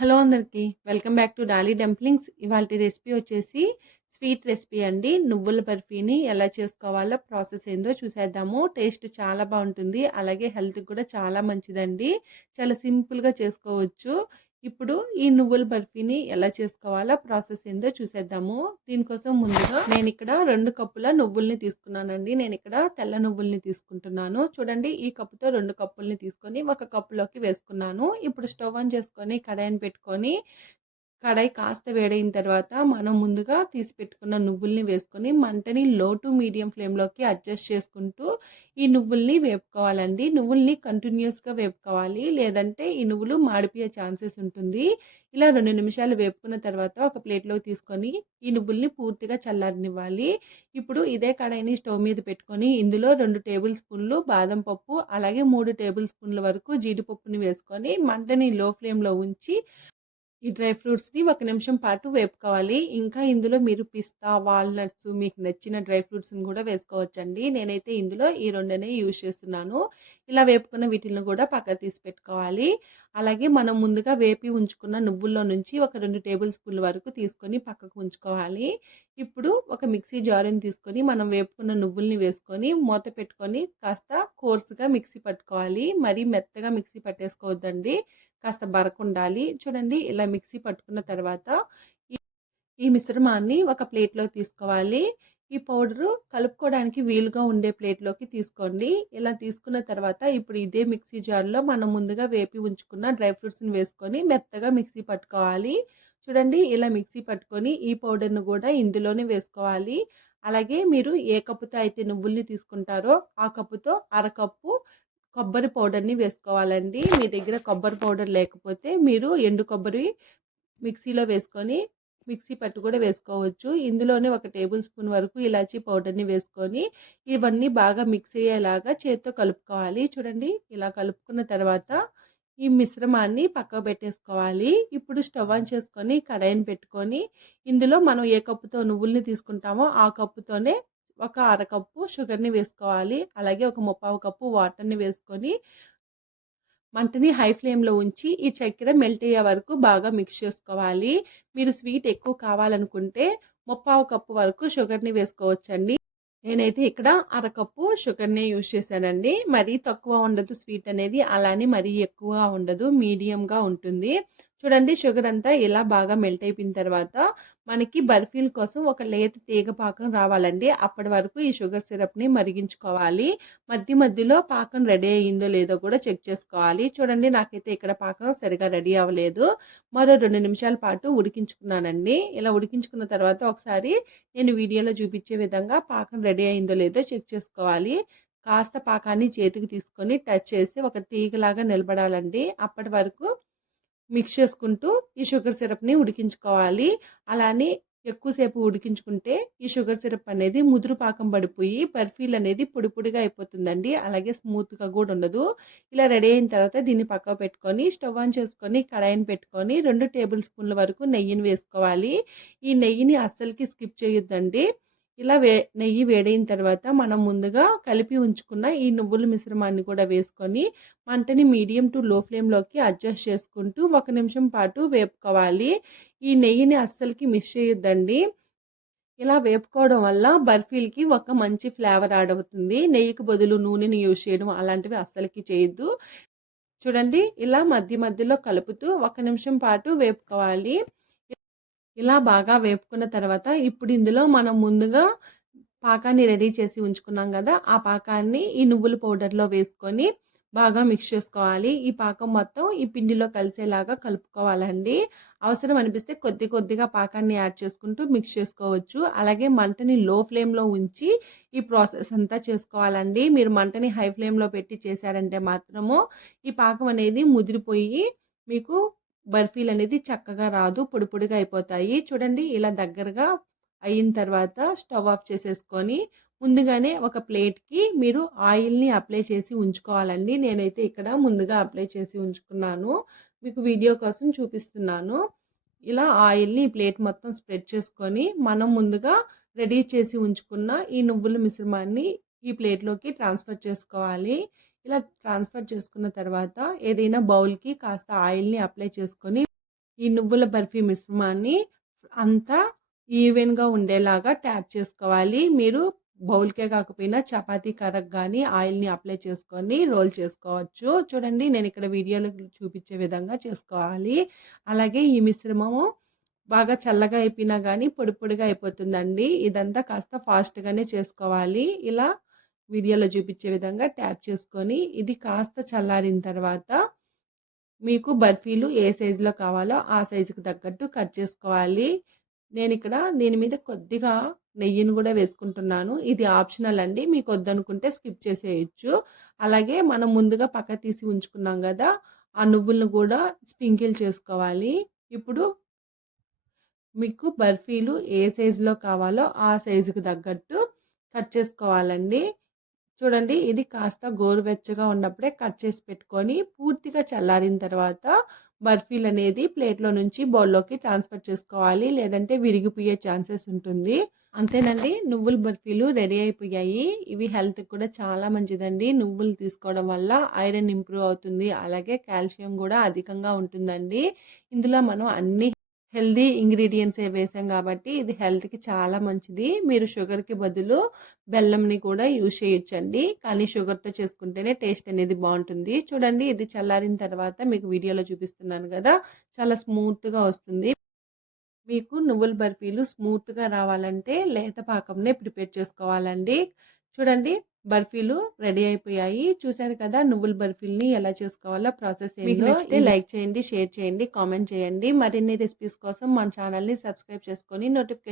Hello అందరికి welcome back to Dolly dumplings. ఇవాల్టి recipe వచ్చేసి స్వీట్ రెసిపీ అండి. నువ్వుల బర్ఫీని ఎలా చేసుకోవాలో ప్రాసెస్ ఏందో చూసేద్దాము. టేస్ట్ చాలా బాగుంటుంది, అలాగే హెల్త్కి కూడా చాలా మంచిదండి. చాలా సింపుల్గా చేసుకోవచ్చు. ఇప్పుడు ఈ నువ్వుల బర్ఫీని ఎలా చేసుకోవాలో ప్రాసెస్ ఏందో చూసేద్దాము. దీనికోసం ముందుగా నేను ఇక్కడ 2 కప్పుల నువ్వుల్ని తీసుకున్నానండి. నేను ఇక్కడ తెల్ల నువ్వుల్ని తీసుకుంటున్నాను. చూడండి, ఈ కప్పుతో 2 కప్పుల్ని తీసుకొని ఒక కప్పులోకి వేసుకున్నాను. ఇప్పుడు స్టవ్ ఆన్ చేసుకొని కడాయిని పెట్టుకొని కడాయి కాస్త వేడైన తర్వాత మనం ముందుగా తీసి పెట్టుకున్న నువ్వుల్ని వేసుకొని మంటని లో టు మీడియం ఫ్లేమ్లోకి అడ్జస్ట్ చేసుకుంటూ ఈ నువ్వుల్ని వేపుకోవాలండి. నువ్వుల్ని కంటిన్యూస్గా వేపుకోవాలి, లేదంటే ఈ నువ్వులు మాడిపోయే ఛాన్సెస్ ఉంటుంది. ఇలా 2 నిమిషాలు వేపుకున్న తర్వాత ఒక ప్లేట్లోకి తీసుకొని ఈ నువ్వుల్ని పూర్తిగా చల్లారనివ్వాలి. ఇప్పుడు ఇదే కడాయిని స్టవ్ మీద పెట్టుకొని ఇందులో 2 టేబుల్ స్పూన్లు బాదం పప్పు, అలాగే 3 టేబుల్ స్పూన్ల వరకు జీడిపప్పుని వేసుకొని మంటని లో ఫ్లేమ్లో ఉంచి ఈ డ్రై ఫ్రూట్స్ని 1 నిమిషం పాటు వేపుకోవాలి. ఇంకా ఇందులో మీరు పిస్తా, వాల్నట్స్, మీకు నచ్చిన డ్రై ఫ్రూట్స్ని కూడా వేసుకోవచ్చండి. నేనైతే ఇందులో ఈ రెండనే యూజ్ చేస్తున్నాను. ఇలా వేపుకున్న వీటిని కూడా పక్కకు తీసి పెట్టుకోవాలి. అలాగే మనం ముందుగా వేపి ఉంచుకున్న నువ్వుల్లో నుంచి ఒక 2 టేబుల్ స్పూన్ల వరకు తీసుకొని పక్కకు ఉంచుకోవాలి. ఇప్పుడు ఒక మిక్సీ జార్ని తీసుకొని మనం వేపుకున్న నువ్వుల్ని వేసుకొని మూత పెట్టుకొని కాస్త కోర్సుగా మిక్సీ పట్టుకోవాలి. మరీ మెత్తగా మిక్సీ పట్టేసుకోవద్దండి, కాస్త బరకుండాలి. చూడండి, ఇలా మిక్సీ పట్టుకున్న తర్వాత ఈ మిశ్రమాన్ని ఒక ప్లేట్లోకి తీసుకోవాలి. ఈ పౌడరు కలుపుకోవడానికి వీలుగా ఉండే ప్లేట్లోకి తీసుకోండి. ఇలా తీసుకున్న తర్వాత ఇప్పుడు ఇదే మిక్సీ జార్లో మనం ముందుగా వేపి ఉంచుకున్న డ్రై ఫ్రూట్స్ని వేసుకొని మెత్తగా మిక్సీ పట్టుకోవాలి. చూడండి, ఇలా మిక్సీ పట్టుకొని ఈ పౌడర్ను కూడా ఇందులోనే వేసుకోవాలి. అలాగే మీరు ఏ కప్పుతో అయితే నువ్వుల్ని తీసుకుంటారో ఆ కప్పుతో అరకప్పు కొబ్బరి పౌడర్ని వేసుకోవాలండి. మీ దగ్గర కొబ్బరి పౌడర్ లేకపోతే మీరు ఎండు కొబ్బరి మిక్సీలో వేసుకొని మిక్సీ పట్టు కూడా వేసుకోవచ్చు. ఇందులోనే ఒక టేబుల్ స్పూన్ వరకు ఇలాచీ పౌడర్ని వేసుకొని ఇవన్నీ బాగా మిక్స్ అయ్యేలాగా చేత్తో కలుపుకోవాలి. చూడండి, ఇలా కలుపుకున్న తర్వాత ఈ మిశ్రమాన్ని పక్కకు పెట్టేసుకోవాలి. ఇప్పుడు స్టవ్ ఆన్ చేసుకొని కడాయిని పెట్టుకొని ఇందులో మనం ఏ కప్పుతో నువ్వుల్ని తీసుకుంటామో ఆ కప్పుతోనే ఒక అరకప్పు షుగర్ని వేసుకోవాలి. అలాగే ఒక 3/4 కప్పు వాటర్ని వేసుకొని మంటని హై ఫ్లేమ్లో ఉంచి ఈ చక్కెర మెల్ట్ అయ్యే వరకు బాగా మిక్స్ చేసుకోవాలి. మీరు స్వీట్ ఎక్కువ కావాలనుకుంటే 3/4 కప్పు వరకు షుగర్ని వేసుకోవచ్చండి. నేనైతే ఇక్కడ అరకప్పు షుగర్ని యూజ్ చేశానండి. మరీ తక్కువ ఉండదు స్వీట్ అనేది, అలానే మరీ ఎక్కువ ఉండదు, మీడియంగా ఉంటుంది. చూడండి, షుగర్ అంతా ఇలా బాగా మెల్ట్ అయిపోయిన తర్వాత మనకి బర్ఫీల కోసం ఒక లేత తీగ పాకం రావాలండి. అప్పటి వరకు ఈ షుగర్ సిరప్ని మరిగించుకోవాలి. మధ్య మధ్యలో పాకం రెడీ అయ్యిందో లేదో కూడా చెక్ చేసుకోవాలి. చూడండి, నాకైతే ఇక్కడ పాకం సరిగా రెడీ అవ్వలేదు. మరో 2 నిమిషాల పాటు ఉడికించుకున్నానండి. ఇలా ఉడికించుకున్న తర్వాత ఒకసారి నేను వీడియోలో చూపించే విధంగా పాకం రెడీ అయిందో లేదో చెక్ చేసుకోవాలి. కాస్త పాకాన్ని చేతికి తీసుకొని టచ్ చేసి ఒక తీగలాగా నిలబడాలండి. అప్పటి వరకు మిక్స్ చేసుకుంటూ ఈ షుగర్ సిరప్ని ఉడికించుకోవాలి. అలానే ఎక్కువసేపు ఉడికించుకుంటే ఈ షుగర్ సిరప్ అనేది ముదురు పాకం పడిపోయి బర్ఫీలు అనేది పొడి పొడిగా అయిపోతుందండి. అలాగే స్మూత్గా కూడా ఉండదు. ఇలా రెడీ అయిన తర్వాత దీన్ని పక్కకు పెట్టుకొని స్టవ్ ఆన్ చేసుకొని కడాయిని పెట్టుకొని 2 టేబుల్ స్పూన్ల వరకు నెయ్యిని వేసుకోవాలి. ఈ నెయ్యిని అస్సలకి స్కిప్ చేయొద్దండి. ఇలా నెయ్యి వేడైన తర్వాత మనం ముందుగా కలిపి ఉంచుకున్న ఈ నువ్వుల మిశ్రమాన్ని కూడా వేసుకొని మంటని మీడియం టు లో ఫ్లేమ్లోకి అడ్జస్ట్ చేసుకుంటూ 1 నిమిషం పాటు వేపుకోవాలి. ఈ నెయ్యిని అస్సలకి మిస్ చేయొద్దండి. ఇలా వేపుకోవడం వల్ల బర్ఫీలకి ఒక మంచి ఫ్లేవర్ యాడ్ అవుతుంది. నెయ్యికి బదులు నూనెని యూజ్ చేయడం అలాంటివి అస్సలకి చేయొద్దు. చూడండి, ఇలా మధ్య మధ్యలో కలుపుతూ 1 నిమిషం పాటు వేపుకోవాలి. ఇలా బాగా వేపుకున్న తర్వాత ఇప్పుడు ఇందులో మనం ముందుగా పాకాన్ని రెడీ చేసి ఉంచుకున్నాం కదా, ఆ పాకాన్ని ఈ నువ్వుల పౌడర్లో వేసుకొని బాగా మిక్స్ చేసుకోవాలి. ఈ పాకం మొత్తం ఈ పిండిలో కలిసేలాగా కలుపుకోవాలండి. అవసరం అనిపిస్తే కొద్ది కొద్దిగా పాకాన్ని యాడ్ చేసుకుంటూ మిక్స్ చేసుకోవచ్చు. అలాగే మంటని లో ఫ్లేమ్లో ఉంచి ఈ ప్రాసెస్ అంతా చేసుకోవాలండి. మీరు మంటని హై ఫ్లేమ్లో పెట్టి చేశారంటే మాత్రము ఈ పాకం అనేది ముదిరిపోయి మీకు బర్ఫీలు అనేది చక్కగా రాదు, పొడి పొడిగా అయిపోతాయి. చూడండి, ఇలా దగ్గరగా అయిన తర్వాత స్టవ్ ఆఫ్ చేసేసుకొని ముందుగానే ఒక ప్లేట్కి మీరు ఆయిల్ని అప్లై చేసి ఉంచుకోవాలండి. నేనైతే ఇక్కడ ముందుగా అప్లై చేసి ఉంచుకున్నాను, మీకు వీడియో కోసం చూపిస్తున్నాను. ఇలా ఆయిల్ని ఈ ప్లేట్ మొత్తం స్ప్రెడ్ చేసుకొని మనం ముందుగా రెడీ చేసి ఉంచుకున్న ఈ నువ్వుల మిశ్రమాన్ని ఈ ప్లేట్లోకి ట్రాన్స్ఫర్ చేసుకోవాలి. ఇలా ట్రాన్స్ఫర్ చేసుకున్న తర్వాత ఏదైనా బౌల్కి కాస్త ఆయిల్ని అప్లై చేసుకొని ఈ నువ్వుల బర్ఫీ మిశ్రమాన్ని అంతా ఈవెన్‌గా ఉండేలాగా ట్యాప్ చేసుకోవాలి. మీరు బౌల్‌కే కాకపోయినా చపాతీ కర్రకి గానీ ఆయిల్‌ని అప్లై చేసుకొని రోల్ చేసుకోవచ్చు. చూడండి నేనిక్కడ వీడియోలో చూపించే విధంగా చేసుకోవాలి. అలాగే ఈ మిశ్రమము బాగా చల్లగా అయిపోయినా గానీ పొడి పొడిగా అయిపోతుందండి. ఇదంతా కాస్త ఫాస్ట్‌గానే చేసుకోవాలి. ఇలా వీడియోలో చూపించే విధంగా ట్యాప్ చేసుకొని ఇది కాస్త చల్లారిన తర్వాత మీకు బర్ఫీలు ఏ సైజులో కావాలో ఆ సైజుకి తగ్గట్టు కట్ చేసుకోవాలి. నేనిక్కడ దీని మీద కొద్దిగా నెయ్యిని గూడా వేసుకుంటున్నాను. ఇది ఆప్షనల్ అండి. మీకొద్దనుకుంటే స్కిప్ చేసేయొచ్చు. అలాగే మనం ముందుగా పక్కకు తీసి ఉంచుకున్నాం గదా! ఆ నువ్వులను గూడా స్ప్రింకిల్ చేసుకోవాలి. ఇప్పుడు మీకు బర్ఫీలు ఏ సైజులో కావాలో ఆ సైజుకి తగ్గట్టు కట్ చేసుకోవాలండి. చూడండి ఇది కాస్త గోరువెచ్చగా ఉన్నప్పుడే కట్ చేసి పెట్టుకొని పూర్తిగా చల్లారిన తర్వాత బర్ఫీలనేది ప్లేట్‌లో నుంచి బౌల్‌లోకి ట్రాన్స్‌ఫర్ చేసుకోవాలి. లేదంటే విరిగిపోయే ఛాన్సెస్ ఉంటుంది. అంతేనండి. నువ్వుల బర్ఫీలు రెడీ అయిపోయాయి. ఇవి హెల్త్‌కి కూడా చాలా మంచిదండి. నువ్వులు తీసుకోవడం వల్ల ఐరన్ ఇంప్రూవ్ అవుతుంది. అలాగే కాల్షియం గూడా అధికంగా ఉంటుందండి. ఇందులో మనం అన్ని హెల్తీ ఇంగ్రీడియెంట్సే వేసాం గాబట్టి ఇది హెల్త్‌కి చాలా మంచిది. మీరు షుగర్‌కి బదులు బెల్లంని కూడా యూజ్ చేయొచ్చండి. కానీ షుగర్‌తో చేసుకుంటేనే టేస్ట్ అనేది బావుంటుంది. చూడండి ఇది చల్లారిన తర్వాత మీకు వీడియోలో చూపిస్తున్నాను గదా! చాలా స్మూత్‌గా వస్తుంది. మీకు నువ్వుల బర్ఫీలు స్మూత్‌గా రావాలంటే లేత పాకంనే ప్రిపేర్ చేసుకోవాలండి. చూడండి బర్ఫీలు రెడీ అయిపోయాయి. చూసారు కదా! నువ్వుల బర్ఫీలని ఎలా చేసుకోవాలో ప్రాసెస్ ఏందో. మీకు నచ్చితే లైక్ చేయండి, షేర్ చేయండి, కామెంట్ చేయండి. మరిన్ని రెసిపీస్ కోసం మన ఛానల్‌ని సబ్స్క్రైబ్ చేసుకొని నోటిఫికేషన్